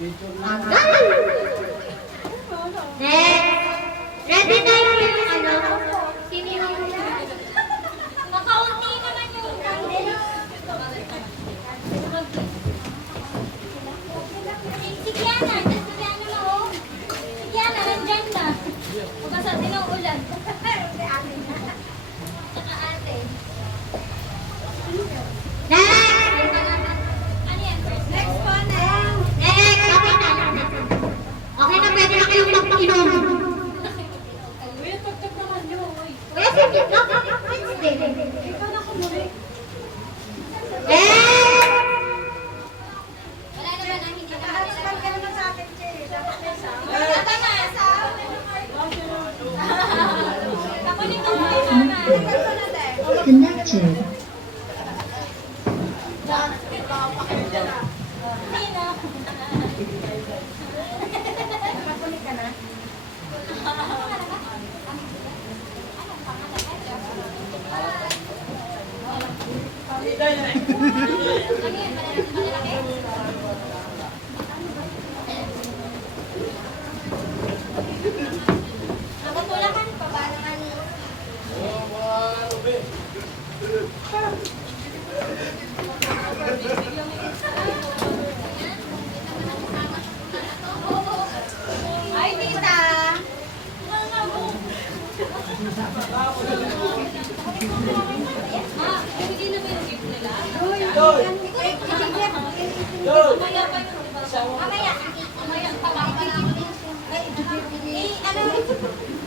Tagal! Next! Ready na yung ano? Sino yung... Makaunti naman yung... Si Kiana, si Kiana mo, oh. Si Kiana, nandyan na. Pagkasa din ang ulan. Saka ate. Next! Ano yan? Next po na. Next! Okay na. Okay na, pwede na kayong magpakinom. Uy, tagtag naman yun. Kuya, sige. Ikaw na kumuli. Next! Wala naman ang hindi na Nakahaspan ka naman sa akin, Che. Dapat may sama. Tama na. Kakunin ko muna, mama. Connected. Sino? Nakakulit ka na? Ano yan? Malalaki? Nakatulakan pa ba naman? Ay, tita! Ah, hindi na ba yung gift nila? Mamaya pa yung mamaya. Mamaya. Eh, ano?